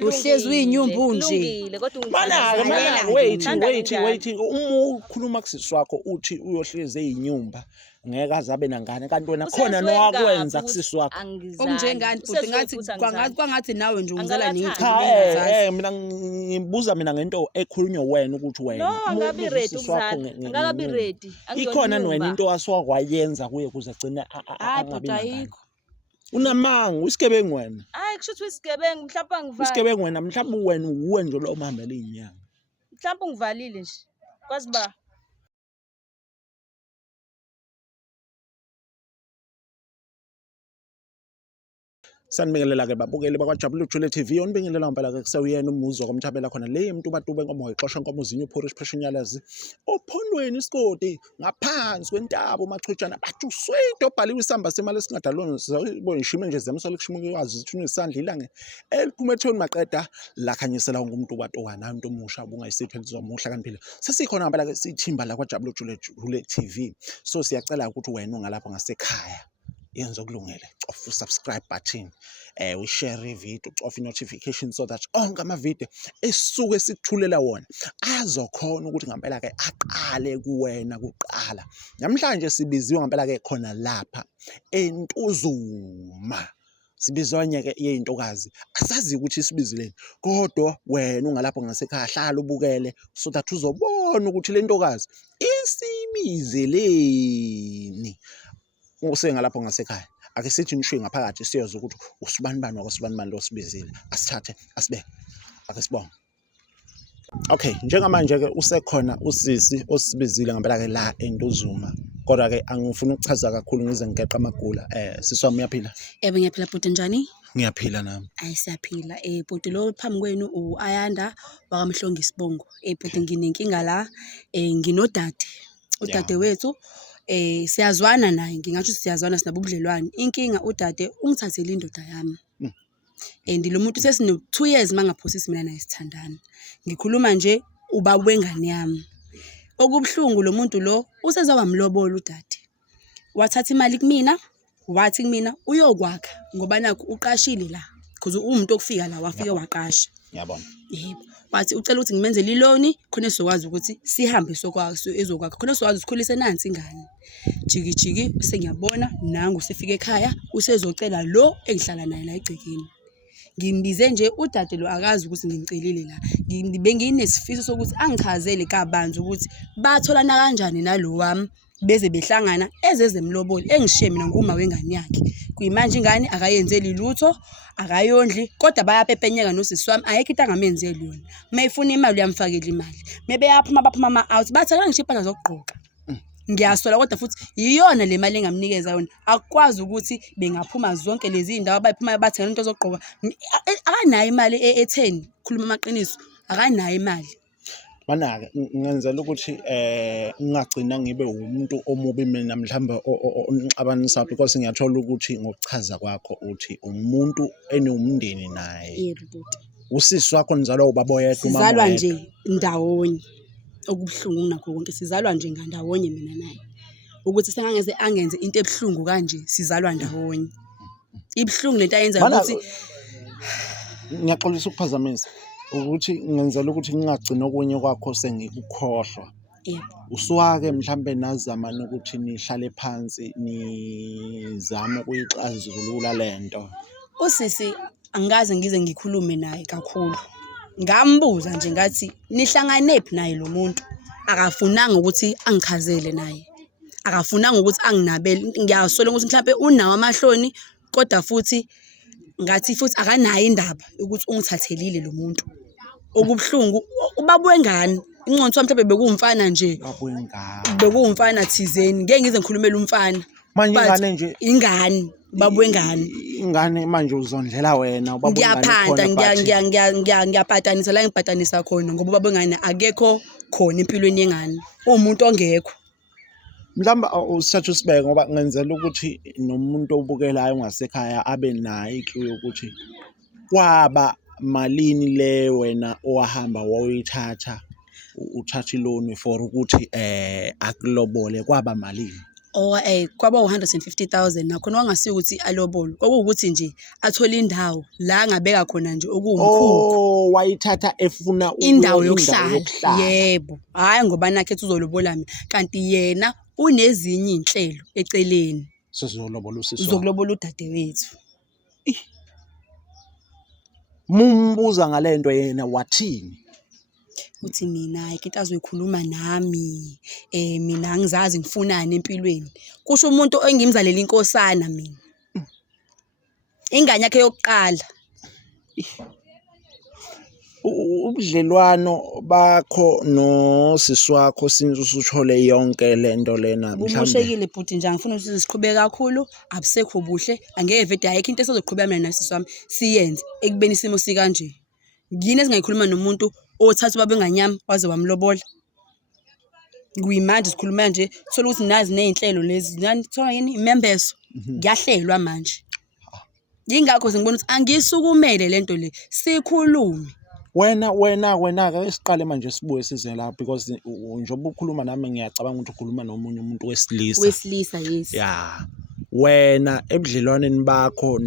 uhlezi uyinyumbu nje kulungile kodwa Mana wait uma ukhuluma kusisi wakho uthi uyohlezi eyinyumba ngeke azabe nangane kanti wena khona nowakwenza kusisi wakho okunjengani futhi ngathi kwangathi nawe nje ungizela mina ngibuza mina ngento ekhulunywa wena ukuthi wena no angabi ready ukuzala angakabi ready ikhona wena into wasokwayenza kuye kuze agcina angabi ayikho unamanga usigebengu wena hayi kusho ukuthi isigebengu mhlawumbe angivali isigebengu wena mhlawumbe wena uwe nje lo mahambele inyanga mhlawumbe ungivalile nje kwazi ba sanibingelela ke babukeli bakwaJabula Jule TV onibingelela ngempela ke kusewuyena umuzo komthabela khona le emntubatuba enkomo ixoxa inkomo zinyo phorish pressure nyalazi ophondweni isigodi ngaphansi kwentaba umachutshana bathi usweet obhaliwe isamba semali esingadalona sibona ishime nje zemsole kushimuke wazi ukuthi unesandla ilange eliphuma ethoni maqeda lakhanyisela ngumuntu batokana umuntu omusha ubungayisiphi elizomuhla kanphela sesikhona ngempela ke sithimba la kwaJabula Jule TV so siyacela ukuthi wena ungalapha ngasekhaya yenza okulungele cofa subscribe button we share ivideo cofa notification so that onke amavideo esuke sikuthulela wona azokhona ukuthi ngempela ke aqale kuwena kuqala namhlanje sibiziwe ngempela ke khona lapha eNtuzuma sibizwa nyeke yeintokazi asazi ukuthi sibizileni kodwa wena ungalapho ngasekhaya hlala ubukele so that uzobona ukuthi le ntokazi isibizeleni usengalapho ngasekhaya ake sithi nishwe ngaphakathi siyoza ukuthi usibanibani wakwasibanibani lo sibizile asithathe asibeke ake sibonge okay njengamanje ke usekhona usisi osibizile ngempela ke la eNtuzuma kodwa ke angifuni ukuchaza kakhulu ngize ngeqa amagula siswami uyaphila ngiyaphila bhuti njani ngiyaphila nami siyaphila bhuti lo phambi kwenu uAyanda wakamhlonga isibongo bhuti nginenkinga la nginodade udade wethu siyazwana naye ngingathi siyazwana sinabo ubudlelwane inkinga udade ungithathele indoda yami and lo muntu sesine 2 years mangaphosisi mina naye sithandana ngikhuluma nje ubaba wengane yami okubhlungu lo muntu lo usezaba mlobola udade wathatha imali kumina wathi kumina uyokwakha ngoba nakho uqashile la because umuntu okufika la wafike waqasha ngiyabona yebo wathi ucela ukuthi ngimenzele iloni khona sizokwazi ukuthi sihambe sokwazi ezokwakha khona sizokwazi ukukhulisa nansi ingane jiki sengiyabona nangu sifike ekhaya usezocela lo engihlala naye la egcekeni ngimbize nje udade lo akazi ukuthi ngimcelile la benginesifiso sokuthi angichazele kabanzi ukuthi batholana kanjani nalo wami beze behlangana ezezemlobole engishiye mina nguma wengane yakhe kuyimanje ingane akayenzeli lutho akayondli kodwa bayapepenyeka nosisi wami ayekho into angamenzeli yona mayifuna imali uyamfakela imali mebeyaphuma baphuma ama-out bathela ngisho impahla zokugqoka ngiyasola kodwa futhi iyona le mali engamnikeza yona akwazi ukuthi bengaphuma zonke lezi indawo abayiphuma bathela into zokugqoka akanayo imali e10 khuluma amaqiniso akanayo imali Mana-ke ngenzela ukuthi ngingagcina ngibe umuntu omubi mina mhlawumbe onixabanisa because ngiyathola ukuthi ngokuchaza kwakho uthi umuntu enomndeni naye. Yebo buti. Usisi wakho nizalwa ubaba oyedwa umama. Sizalwa nje ndawonye. Okubuhlungu nakho konke sizalwa nje ngandawonye mina naye. Ukuthi sengangeze angenze into ebuhlungu kanje sizalwa ndawonye. Ibhlungu lento ayenza ukuthi ngiyaxolisa ukuphazamisa. Ukuthi ngenzela ukuthi ngingagcina okunye kwakho sengikukhohlwa. Yebo. Usuwake mhlambe nazama ukuthi nihlale phansi nizame ukuyixazulula lento. Usisi angaze ngize ngikhulume naye kakhulu. Ngambuza nje ngathi nihlanganephi naye lo muntu. Akafunanga ukuthi angichazele naye. Akafunanga ukuthi anginabele. Ngiyasola ukuthi mhlambe unawo amahloni kodwa futhi ngathi futhi akanayo indaba ukuthi ungithathelile lo muntu. Okubuhlungu ubaba wengane inconco mhlawumbe bekuwumfana nje. Ubaba wengane. Bekuwumfana thizeni ngeke ngize ngikhulumele umfana. Manje ingane nje. Ingane ubaba wengane. Ingane manje uzondlela wena ubaba wengane. Ngiyaphanda ngiyaphatanisa la ngiphatanisa khona ngoba ubaba wengane akekho khona empilweni yengane. Umuntu ongekho. Mhlamba usithatha usibeke ngoba ngenzela ukuthi nomuntu obukelayo ngasekhaya abe nayo ikhiyo ukuthi kwaba malini le wena owahamba woyithatha uthatha iloni for ukuthi akulobole kwaba malini. Kwaba 150,000 nakhona wangasiyo ukuthi alobolo. Kwakuwukuthi nje athole indawo la angabeka khona nje okuwumkhukhu. Wayithatha efuna Indawo yokuhlala. Yebo. Hhayi ngoba nakhe uzolobola mina. Kanti yena unezinye iy'nhlelo eceleni Sizolobola usisi wakho. zokulobola udadewethu. Mumbuza ngale nto yena wathini? Uthi mina into azoyikhuluma nami, mina angizazi ngifunani empilweni. Kusho umuntu engimzalela inkosana mina. Ingane yakhe yokuqala. Ubudlelwano bakho nosisi wakho since usuthole yonke lento lena mhlawumbe Bumushekile bhuti nje angifuni ukuthi siqhubeke kakhulu, abusekho buhle, angeke vede ayikho into esezoqhubeka mina nosisi wami siyenze ekubeni isimo sikanje. Yini esingayikhuluma nomuntu othatha ubaba enganyama waze wamlobola? Kuyimanje sikhuluma nje thola ukuthi nazi nezinhlelo lezi nani thola yini imembeso kuyahlelwa manje. Yingakho sengibona ukuthi angisukumele lento le sikhulume. wena ke siqale manje sibuye size la because njengoba ukhuluma nami ngiyacabanga ukuthi ukhuluma nomunye umuntu Wesilisa yes. ya wena ebudlelwaneni bakho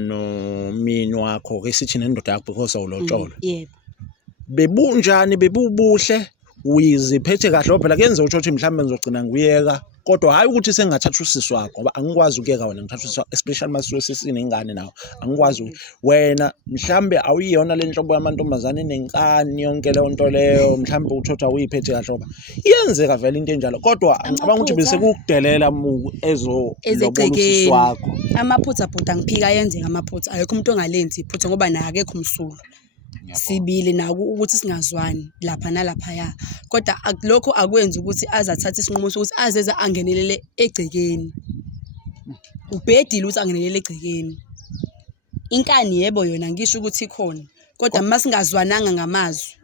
nomini wakho ke sithi nendoda yakho because awulotsholo Yebo. bebunjani bebubuhle uyiziphethe kahle phela kuyenza ukuthi mhlawumbe ngizogcina ngiyeka kodwa hayi ukuthi sengathatha usisi wakho ngoba angikwazi ukuyeka wena ngithatha usisi wakho especially mase sesinengane nawo angikwazi wena mhlawumbe awuyiyona le nhlobo yamantombazane nenkani yonke leyo nto leyo mhlawumbe uthotha uyiphethe kahle ngoba iyenzeka vele into enjalo kodwa ngicabanga ukuthi bese kukudelela lobola usisi wakho. Amaphutha bhuti angiphika yenzeka amaphutha ayikho umuntu ongalenzi iphutha ngoba naye akekho umsulu. Sibile naku ukuthi singazwani lapha nalaphaya kodwa lokho akwenzi ukuthi azathatha isinqumo sokuthi azeze angenelele egcekeni. Ubhedile ukuthi angenelele egcekeni. Inkani yebo yona ngisho ukuthi ikhona kodwa masingazwananga ngamazwi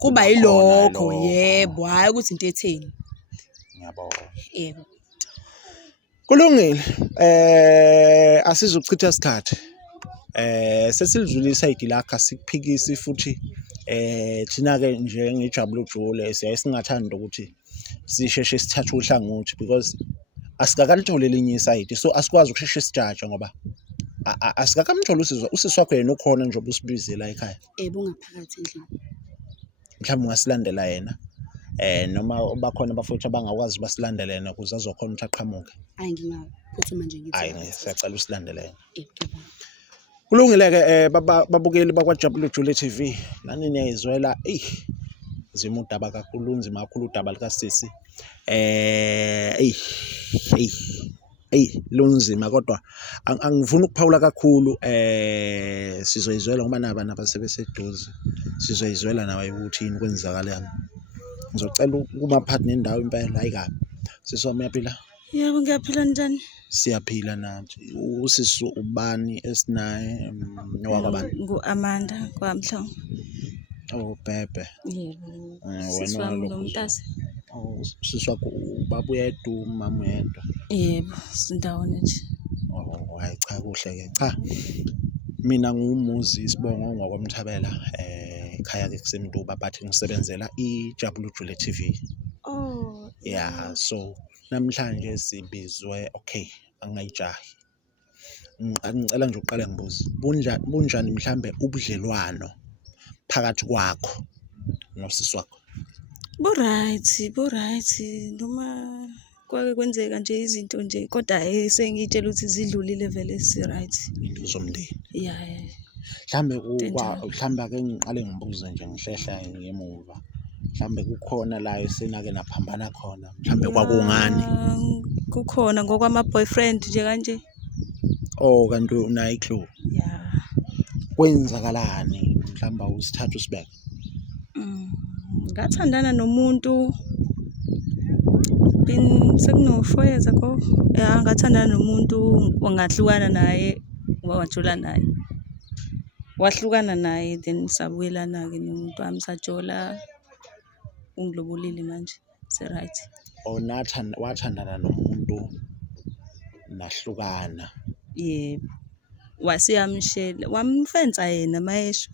kuba yilokho yebo hayi ukuthi into etheni. Ngiyabona. Yebo. Kulungile asizukuchitha isikhathi sesilidlulisa isayidi lakho sikuphikisi futhi thina ke nje ngijabula ujule siyasingathanda ukuthi sisheshe sithathe uhlangothi because asikakalithole linye isayidi so asikwazi ukusheshe sijaje ngoba asikakamthole usisi wakho yena ukhona nje obusibizela ekhaya Ungaphakathi endlini. mhlawumbe ungasilandela yena noma bakhona abafowethu abangakwazi basilandele yena ukuze azokhona ukuthi aqhamuke. Hayi ngingaphuthuma nje ngithi. Hayi siyacela usilandele yena. Ngiyabonga. Kulungile-ke babukeli bakwaJabula Ujule TV nani niyayizwela nzima udaba kakhulu unzima kakhulu udaba likasisi lunzima kodwa angifuni ukuphawula kakhulu sizoyizwela ngoba naba sebeseduze sizoyizwela nawe ukuthi yini kwenzakalani ngizocela ukuba part nendawo impela hayi kabi sisome yaphila. Yebo ngiyaphila njani? Siyaphila nathi usisi ubani esinaye nowakwabani Ngu-Amanda kwaMhlongo. Bhebhe. Yebo. Wena Sisi wami nomntase. Usisi wakho ubaba uyedwa umama uyedwa. Yebo sindawone nje. Hayi cha kuhle-ke cha mina ngumuzi Sibongo ngwakwamthabela ekhaya ke kuseMntuba but ngisebenzela iJabula Ujule TV. Yeah so namhlanje sibizwe okay angayijahi ngicela nje uqale ngibuze bunjani mhlambe ubudlelwano phakathi kwakho nosisi wakho? Bu-right noma kwake kwenzeka nje izinto nje kodwa sengitshela ukuthi zidlulile vele si-right. Into zomndeni. Yeah. Mhlambe ake ngiqale ngibuze nje ngihlehla ngemuva mhlambe kukhona la esenake naphambana khona mhlambe kwakungani? Kukhona ngokwama-boyfriend nje kanje. Kanti unayo i-clue? Yeah. Kwenzakalani mhlawumbe usithatha usibeke? Ngathandana nomuntu sekuno-4 years ago. Yeah, ngathandana nomuntu wangahlukana naye wajula naye. Wahlukana naye then sabuyelana-ke nomuntu wami sajola ungilobolile manje se-right. Wathandana nomuntu nahlukana? Yebo. Wasiyamshela wamfensa yena mayesho.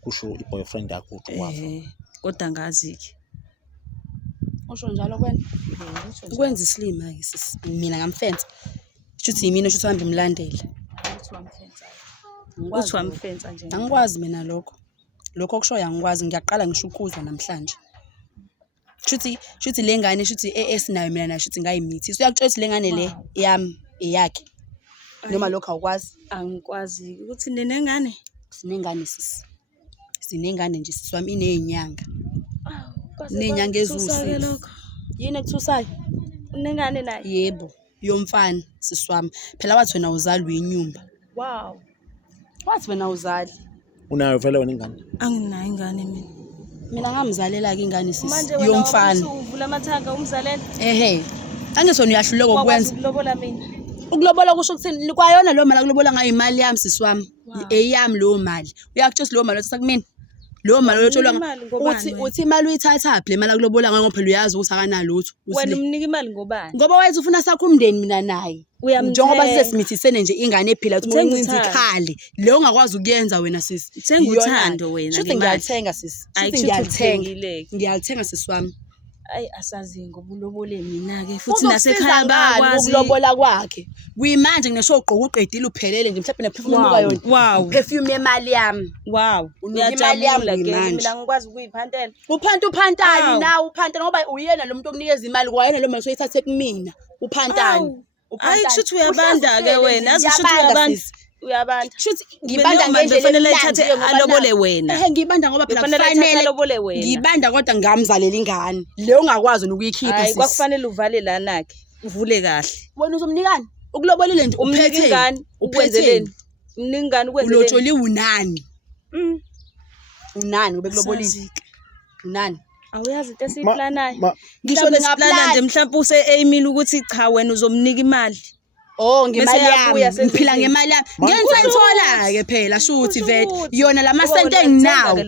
Kusho i-boyfriend yakho ukuthi wafa? Kodwa ngazi-ke. Usho njalo kwena? Ukwenza isilima-ke sisi. Mina ngamfensa. Shuthi yimina shuthi uhambe imlandela. Uthi wamfensa nje. Angikwazi mina lokho. Lokho kushoyo angikwazi, ngiyaqala ngisho ukuzwa namhlanje. Shuthi le ngane shuthi esinayo mina nayo shuthi ngayimithi. So uyakutshela ukuthi le ngane le yami eyakhe. Noma lokho awukwazi? Angikwazi ukuthi nenengane. Sinengane sisi. Sinengane nje sisi wami inezinyanga. Nezinyanga eziwu6. Yini ekuthusayo? Unengane naye? Yebo, yomfana sisi wami. Phela wathi wena uzalwa inyumba. Wow. Wathi wena uzali. Unayo vele wena ingane? Anginayo ingane mina. Mina ngamzalela ke ingane sisi Manje wena yomfana. uvula amathanga umzalela? Ehe. Angisona uyahluleka ukwenza. Ukulobola mina. Ukulobola kusho ukuthi kwayona lo mali akulobola ngayo imali yami sisi wami. Eyami lo mali. Uyakutshela lo mali othi sakumina. Lo mali oyotshelwa uthi imali uyithatha phi le mali akulobola ngayo ngoba phela uyazi ukuthi akanalutho. Wena umnika imali ngobani? Ngoba wethu ufuna sakho umndeni mina naye. Njengoba sisemithisene nje ingane ephila uthi uncinci ikhali. Le ungakwazi ukuyenza wena sisi. Thenga uthando wena. Shuthi ngiyalithenga sisi. Shuthi ngiyalithenga sisi wami. Ayi asazi ngoba ulobole mina-ke futhi nasekhaya bakwazi ukulobola kwakhe. Kuyimanje ngisho ugqoka uqedile uphelele nje mhlawumbe neperfume yona. Wow. Perfume yemali yami. Wow. Uyajabula ke mina ngikwazi ukuyiphantela. Uphantani nawe uphantana ngoba uyena lo muntu okunikeza imali kwayena lo mali soyithathe kumina. Uphantani. Hayi kushuthi uyabanda-ke wena. Yazi kushuthi uyabanda. Uyabanda. Shuthi ngibanda ngendlela kufanele ithathe alobole wena. Ngibanda ngoba phela kufanele alobole wena. Ngibanda kodwa ngamzalela ingane. Le ungakwazi nokuyikhipha sisi. Hayi kwakufanele uvale lana-ke. Uvule kahle. Wena uzomnikani? Ukulobolile nje uphethe ingane. Ukwenzeleni? Umnika ingane ukwenzeleni? Ulotsholiwe unani? Unani obekulobolile? Unani? Awuyazi into esiyiplanayo. Ngisho nesiplana nje mhlawumbe use-aimile ukuthi cha wena uzomnika imali. Oh ngemali yami ngiphila ngemali yami ngiyayithola-ke phela shuthi vele yona lamasente enginawo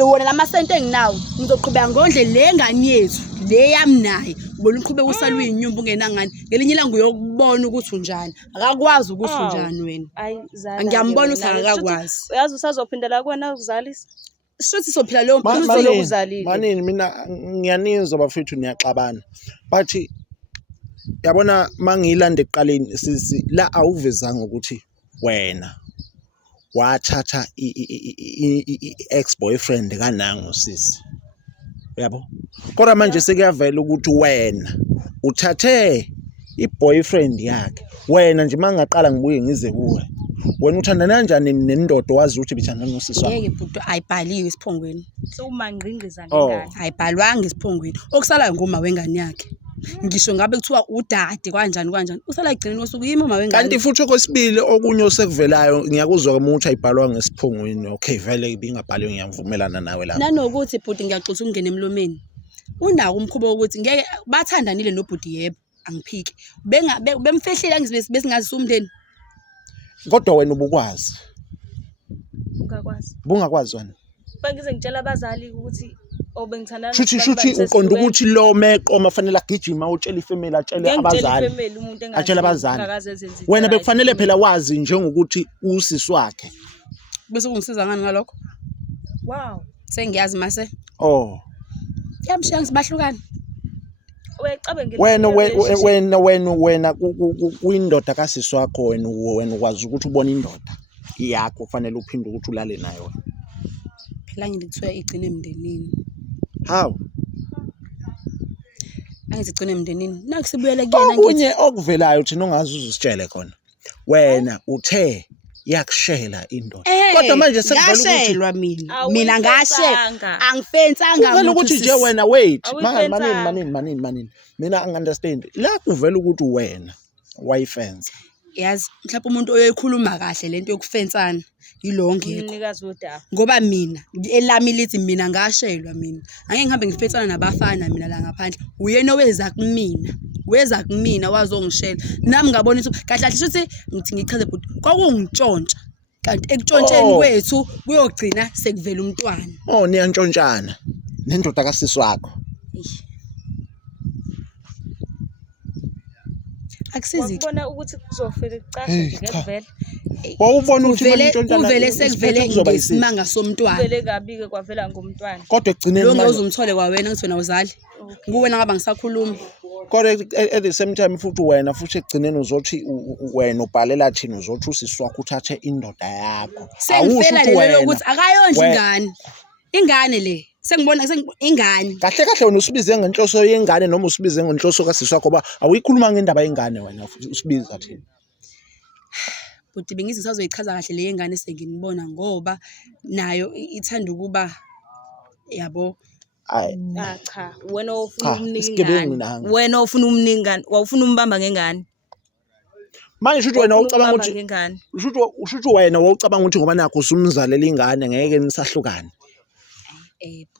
wona lamasente enginawo ngizoqhubeka ngondle le ngane yethu le yami naye ubona uqhubeka usala uyinyumba ungenangane ngelinye ilanga uyokubona ukuthi unjani akakwazi ukuthi unjani wena ngiyambona ukuthi akakwazi uyazi usazophindela kuwena ukuzalisa shuthi sophila leyo mpilo lokuzalile manini mina ngiyanizwa bafethu niyaxabana but yabona mangiyilanda ekuqaleni sisi la awuvezanga ukuthi wena wathatha i-ex boyfriend kanango sisi yabo kodwa manje sekuyavela ukuthi wena uthathe i-boyfriend yakhe wena nje mangaqala ngibuye ngize kuwe wena uthandana kanjani nendodo wazi ukuthi bithandana nosisi wakho yeke bhuti ayibhaliwe isiphongweni sewumangqingqiza ngengane ayibhalwanga isiphongweni okusalayo ngoma wengane yakhe ngisho ngabe kuthiwa udade kanjani usala egcineni osuku yimi uma wengane kanti futhi okwesibili okunye osekuvelayo ngiyakuzwa ukuthi ayibhalwa ngesiphongweni okay vele ibingabhaliwe ngiyamvumelana nawe lapho nanokuthi bhuti ngiyaxoxa ukungena emlomeni unawo umkhubo wokuthi ngeke bathandanile nobhuti yebo angiphiki bemfehlile besingazi umndeni kodwa wena ubukwazi ungakwazi bungakwazi wena bangize ngitshela abazali ukuthi obengithandana shuthi uqonda ukuthi lo meqo mafanele agijima utshela ifamily atshele abazali atshela abazali wena bekufanele phela wazi njengokuthi usisi wakhe bese kungisiza ngani ngalokho wow sengiyazi mase yamshiya ngibahlukana wena kuyindoda kasisi wakho wena ukwazi ukuthi ubone indoda yakho kufanele uphinde ukuthi ulale nayo phela ngilithiwa igcine emndenini how angizigcine emndenini nakusibuyele kuyena ngithi okuvelayo thina ongazi uzisitshele khona wena uthe yakushela indoda kodwa manje sekuvela ukuthi mina ngashela angifensanga kuvela ukuthi nje wena wait manini mina angiunderstand la kuvela ukuthi wena wayifenza yazi mhlawumbe umuntu oyikhuluma kahle lento yokufensana yilongekho umnikazi wodaba ngoba mina elami lithi mina ngashelwa mina angeke ngihambe ngifetsana nabafana mina la ngaphandle uyena weza kumina wazongishela nami ngabona ukuthi kahle kahle ukuthi ngithi ngichaze bhuti kwakungitshontsha kanti ekutshontsheni kwethu kuyogcina sekuvela umntwana niyantshontshana nendoda kasisi wakho akusizi Wakubona ukuthi kuzofika kucashe nje ngevele. Wawubona ukuthi kuvele sekuvele ngesimanga somntwana Kuvele kabi-ke kwavela ngumntwana. kodwa ekugcineni lo manje uzumthole kwawena ngithi wena uzali kuwena ngaba ngisakhuluma kodwa at the same time futhi wena futhi ekugcineni uzothi wena ubhalela thina uzothi usisi wakho uthathe indoda yakho sengifela lelo lokuthi akayondla ingane le sengibona ingane kahle wena usibize ngenhloso yengane noma usibize ngenhloso kasisi wakho ba awuyikhuluma ngendaba yengane wena usibiza thina Buti bengithi sazoyichaza kahle le yengane senginibona ngoba nayo ithanda ukuba yabo hayi Cha, wena ofuna Cha, umnika isigebengu ingane. nanga. Wena ofuna umnika ingane, wawufuna umbamba ngengane. manje shuthi wena ucabanga Umbamba ukuthi ngengane. ushuthi wena wawucabanga ukuthi ngoba nakho usumzalela ingane ngeke nisahlukane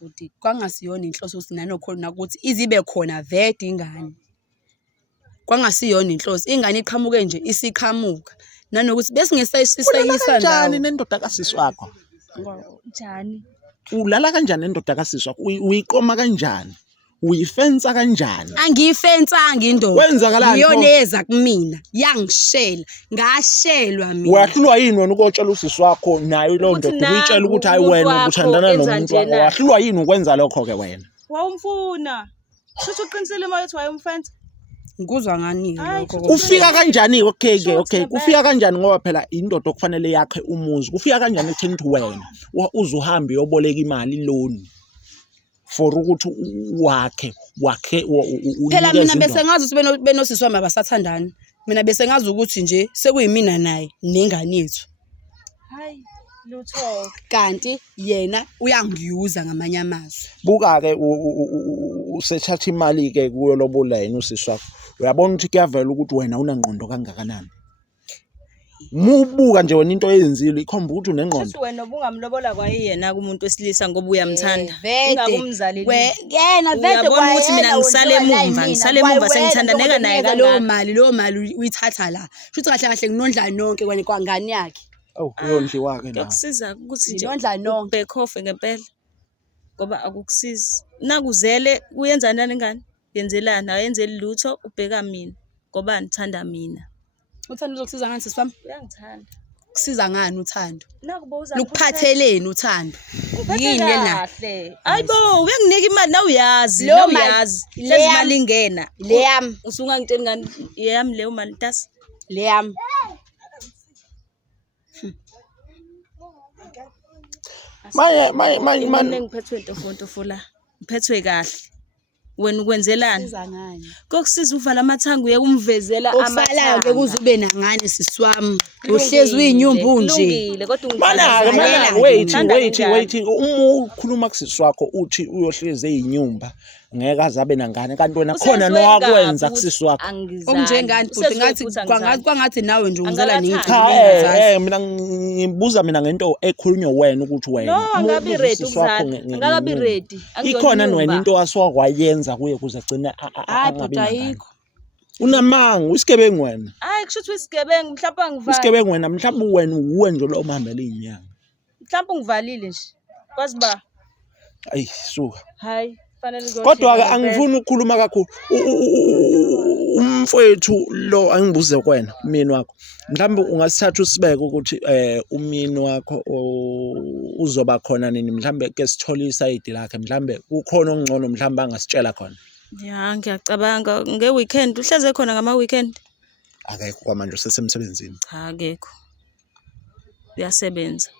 buti kwangasiyona inhloso sinanokhona ukuthi izibe khona vede ingane kwangasiyona inhloso ingane iqhamuke nje isiqhamuka nanokuthi bese ngesayisisa kanjani ndawo nendoda kasisi wakho Njani? ulala kanjani nendoda kasisi wakho uyiqoma kanjani uyifensa kanjani angiyifensanga indoda Kwenzakalani iyona pho? eza kumina yangishela ngashelwa mina wahlulwa yini wena ukotshela usisi wakho nayo lo Ukuthi ndoda uyitshela ukuthi hayi nangu wena umuntu uthandana wakho, enza nomuntu wakho njena. wahlulwa yini ukwenza lokho ke wena Wawumfuna. Shuthi uqinisile uma uthi wayemfansa. ngikuzwa ngani Hayi, lokho futhi ufika kanjani okay Shuthi okay ngempela. kufika kanjani ngoba phela indoda okufanele yakhe umuzi kufika kanjani ekutheni ukuthi wena uzuhambe uyoboleka imali loan for ukuthi wakhe phela mina bese ngazi ukuthi benosisi wami abasathandani mina bese ngazi ukuthi nje sekuyimina naye nengane yethu Hayi, lutho. kanti yena uyangiyuza ngamanye amazwi buka ke usethatha imali ke kuyo lobola yena usisi wakho uyabona ukuthi kuyavela ukuthi wena unengqondo kangakanani mubuka nje wena into eyenzile ikhomba ukuthi unengqondo Shuthi wena ubungamlobola kwayena kumuntu wesilisa ngoba uyamthanda. vede Ingakumzaleli. yena vede Uyabona ukuthi mina ngisale emumva, ngisale emumva sengithandaneka naye kangaka. leyo mali uyithatha la shuthi kahle kahle nginondla nonke kwangane yakhe oh uyondliwa ke nawe Kuyakusiza ukuthi nje Ngilondla nonke. back off ngempela. Ngoba akukusizi. Nakuzele uyenzani nani ngane? Yenzelana, awenzeli lutho ubheka mina ngoba ngithanda mina. uthando uzokusiza ngani sisi wami Uyangithanda. kusiza ngani uthando Nakuba uza lukuphatheleni uthando yini lena kahle. Hayibo, uyanginika imali na uyazi, Leyo na mali- uyazi. le Hlezi yami- imali ingena. le yami Usungangitsheni ngani yami leyo mali ntasi. le yami manje Manje ngiphethwe intofontofo la. Ngiphethwe kahle. Wena ukwenzelani? kusiza ngani Kokusiza uvala amathanga uye kumvezela okusalayo ke amathanga. kuze ube nangane sisi wami uhlezi uyinyumbu nje Kulungile kodwa Mana-ke, Ngizalalela mana, wait, Ngithanda wait, kanjani? wait. Uma ukhuluma kusisi wakho uthi uyohlezi eyinyumba ngeke aze abe nangane kanti wena khona nowakwenza kusisi wakho. okunjengani futhi ngathi kwangathi nawe nje ungizela Cha, mina ngibuza mina ngento ekhulunywa wena ukuthi wena. No, angabi uma ready usisi wakho ukuzala. Angakabi ready. Ikhona wena into waswakwayenza kuye kuze agcina hayi angabi buti nangane. ayikho Unamanga, usigebengu wena. Hayi kusho ukuthi isigebengu mhlawumbe angivalile. Usigebengu wena mhlawumbe wena uwe nje lo omhambele inyanga. Mhlawumbe ungivalile nje. Kwazi ba? Ayi suka. Hayi, fanele Kodwa ke angifuni ukukhuluma kakhulu. Umfowethu lo angibuze kwena umini wakho. Mhlawumbe ungasithatha usibeke ukuthi umini wakho uzoba khona nini mhlawumbe ke sithole isayidi lakhe mhlawumbe kukhona ongcono mhlawumbe angasitshela khona. Ya, ngiyacabanga nge-weekend uhleze khona ngama-weekend. Akekho kwamanje usesemsebenzini. Cha, akekho. Uyasebenza.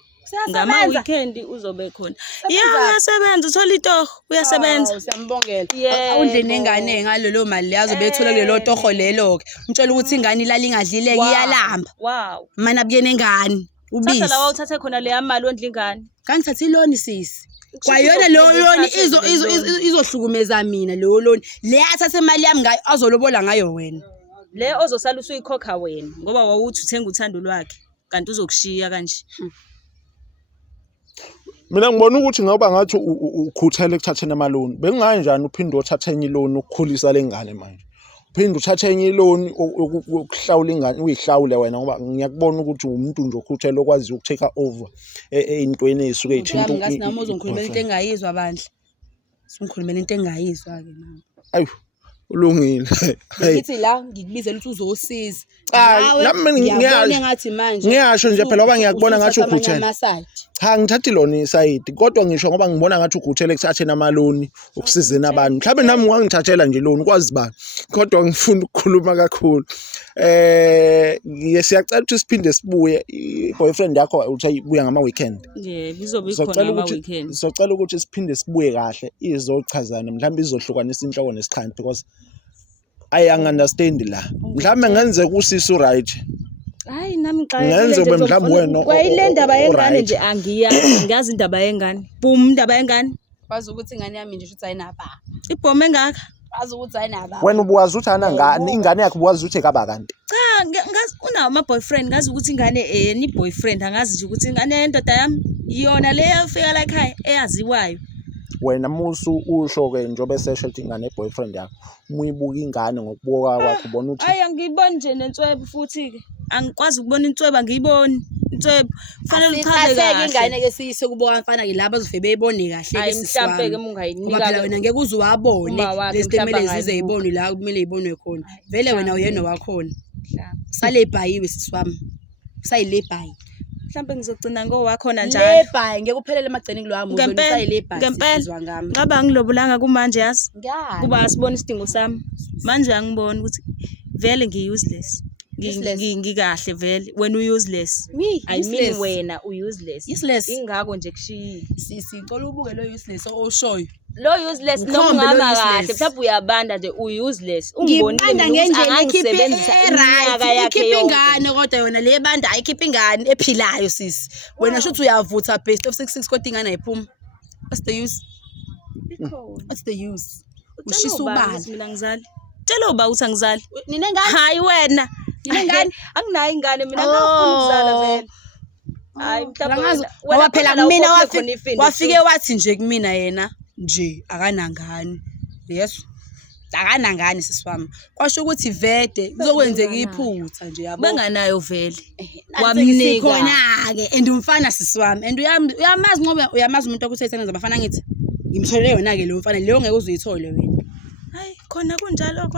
Ngama-weekend uzobe khona. Ya, uyasebenza uthola itoho, uyasebenza. siyambongela Yebo. awundle nengane ngalelo mali lezo bethola kulelo toho lelo ke umtshela ukuthi ingane ilala ingadlileki iyalamba Wow. mana abuye nengane ubisi Thatha lawa uthathe khona leya mali wondla ingane. ngangithatha iloni sisi kwayona leyo loni izohlukumeza mina leyo loni le athathe imali yami ngayo azolobola ngayo wena Le ozosala usuyikhokha wena ngoba wawuthi uthenga uthando lwakhe kanti uzokushiya kanje. Mina ngibona ukuthi ngoba ngathi ukhuthele ekuthatheni amaloni. Bekungaye njani uphinde uthathe enye iloni ukukhulisa lengane manje. Uphinde uthathe enye iloni ukuhlawula ingane uyihlawule wena ngoba ngiyakubona ukuthi umuntu nje okhuthele okwazi ukutake over eintweni ezisuke ezithinta. ngathi nami uzongikhulumela into engayizwa bandla singikhulumela into engayizwa ke nami Ayu ulungile. Ngithi la ngikubizela ukuthi uzosiza. Cha, nami ngiyabona engathi manje. Ngiyasho nje phela ngoba ngiyakubona ngathi ukhuthele. Cha, ngithathi lona isayidi kodwa ngisho ngoba ngibona ngathi ukhuthele kuthathe namaloni ukusizena abantu. Mhlawumbe nami ungangithathela nje loni kwazi ba. Kodwa ngifuna ukukhuluma kakhulu. Siyacela ukuthi siphinde sibuye. I-boyfriend yakho uthi ibuya ngama weekend. Yebo, izobe ikhona ngama weekend. Sizocela ukuthi siphinde sibuye kahle izochazana mhlawumbe izohlukanisa inhloko nesikhanti because I understand la. Mhlawumbe ngenzeka usisi right. Hayi nami xa Ngenze mhlawumbe wena. Kwayile ndaba yengane nje angiyazi, ngazi indaba yengane. Boom, indaba yengane. Wazi ukuthi ingane yami nje uthi ayinaba. Ibhomu engaka. Wazi ukuthi ayinaba. Wena ubuwazi uthi ana ngani ingane yakhe ubuwazi uthi ekaba kanti. Cha, ngazi unawo ama boyfriend, ngazi ukuthi ingane ni boyfriend, angazi nje ukuthi ingane yendoda yami iyona le yafika la ekhaya eyaziwayo. Wena musu usho ke njobe sesho ukuthi ingane boyfriend yakho umuyibuka ingane ngokubuka kwakho ubona ukuthi Hayi angiyiboni nje nenswebo futhi ke angikwazi ukubona inswebo, angiyiboni inswebo kufanele uchaze kahle ingane ke siyise kuboka mfana ke laba bazofike beyibone kahle hayi mhlambe ke mungayinika phela wena ngeke uze wabone Uma wakhe lesitemele mhlawumbe zize yibone la kumele yibonwe khona vele wena uyena wakhona mhlambe salebhayiwe sisiwami sayilebhayi mhlambe ngizogcina ngowakhona njalo lebhayi ngeke uphelele emagceni kulwami uzona sayilebhayi sizwa ngami ngaba ngilobulanga kumanje yazi ngani kuba asibona isidingo sami manje angiboni ukuthi vele ngi-useless ngikahle vele wena u-useless I mean wena u-useless useless ingako nje kushiyile sicela ubuke lo useless oshoyo lo useless nokungama kahle mhlawumbe uyabanda nje u-useless ungibonile ngendlela angisebenzisa iminyaka yakhe ikhipha yonke ingane kodwa yona le banda ayikhipha ingane ephilayo sisi wena shuthi uyavutha best of 66 kodwa ingane ayiphuma what's the use what's the use ushisa ubala mina ngizali tshela uba uthi angizali nina ngane hayi wena ingane anginayo ingane mina ngafuna ukuzala vele hayi mhlawumbe ngoba phela kumina wafike wathi nje kumina yena nje akanangane yeso akanangane sisiwami kwasho ukuthi vede kuzokwenzeka iphutha nje yabo benganayo vele wamnika khona ke and umfana sisiwami and uyamazi ngoba uyamazi umuntu okuthethe zabafana ngithi ngimtholele yona ke lo mfana leyo ngeke uzuyithole wena hayi khona kunjalo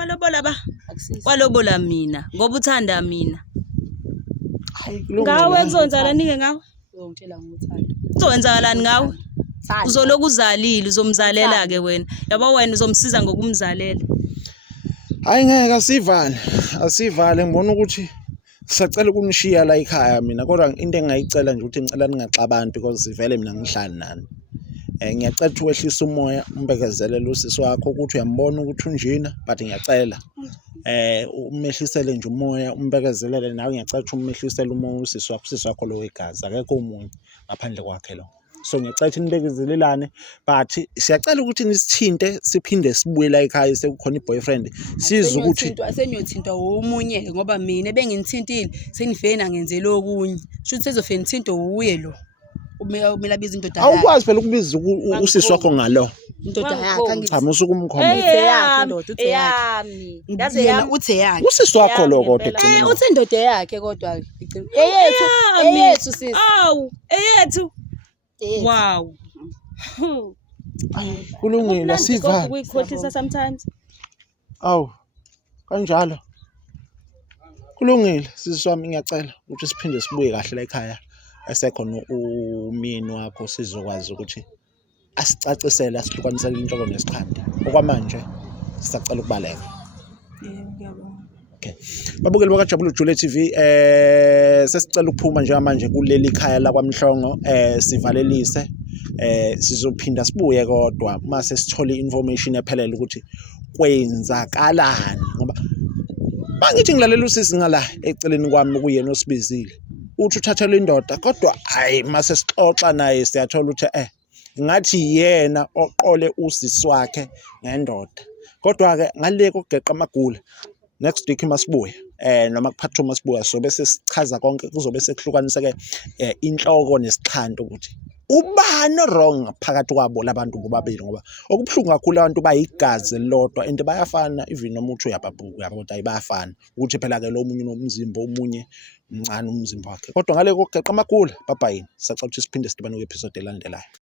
kwalobola mina ngoba uthanda mina ngawe kuzonzalani ke ngawe ngitshela ngokuthanda kuzowenzakalani ngawe uzoloku uzalile uzomzalela ke wena yabo wena uzomsiza ngokumzalela hayi ngeke asivale ngibona ukuthi sisacela ukunishiya la ekhaya mina kodwa into engayicela nje ukuthi ngicela ningaxabani because vele mina ngihlali nani ngiyacela ukuthi wehlise umoya umbekezelele usisi wakho ukuthi uyambona ukuthi unjina but ngiyacela umehlisele nje umoya umbekezelele nawe ngiyacela ukuthi umehlisele umoya usisi wakho lo wegazi akekho umunye ngaphandle kwakhe lo so ngiyacela ukuthi nibekezelelane but siyacela ukuthi nisithinte siphinde sibuye la ekhaya sekukhona iboyfriend siza ukuthi seniyothinta omunye ngoba mina bengithintile senifena ngenzela okunye shuthi sezofena ithinto uye lo umela abiza indoda yakhe awukwazi phela ukubiza usisi wakho ngalo indoda yakhe angithi cha musuku umkhomba yakhe indoda uthe yami yazi yena uthe yakhe usisi wakho lo kodwa egcina uthe indoda yakhe kodwa eyethu sisi awu eyethu wow kulungile siva ukuyikhohlisa sometimes awu kanjalo kulungile sisi wami ngiyacela ukuthi siphinde sibuye kahle la ekhaya esekhona umyeni wakho sizokwazi ukuthi asicacisele asihlukanisele inhloko nesikhandi okwamanje sisacela ukubaleka okay babukeli bakwaJabulile Jule TV sesicela ukuphuma njengamanje kuleli khaya la kwaMhlongo sivalelise sizophinda sibuye kodwa mase sithola information ephelele ukuthi kwenzakalani ngoba bangithi ngilalela usisi ngala eceleni kwami kuyena osibizile uthi uthathelwe indoda kodwa hayi mase sixoxa naye siyathola ukuthi ngathi yena oqole usisi wakhe ngendoda kodwa ke ngale kogeqa amagula next week masibuye noma kuphatha masibuya so bese sichaza konke kuzobe sekuhlukaniseke inhloko nesixhanto ukuthi ubani wrong phakathi kwabo labantu bobabili ngoba okubhlungu kakhulu abantu bayigazi lodwa and bayafana even noma uthi uyababuka kodwa ayibafana ukuthi phela ke lo omunye nomzimba omunye mncane umzimba wakhe kodwa ngale kogeqa amagula bye bye sacela ukuthi siphinde sidibane ku episode elandelayo.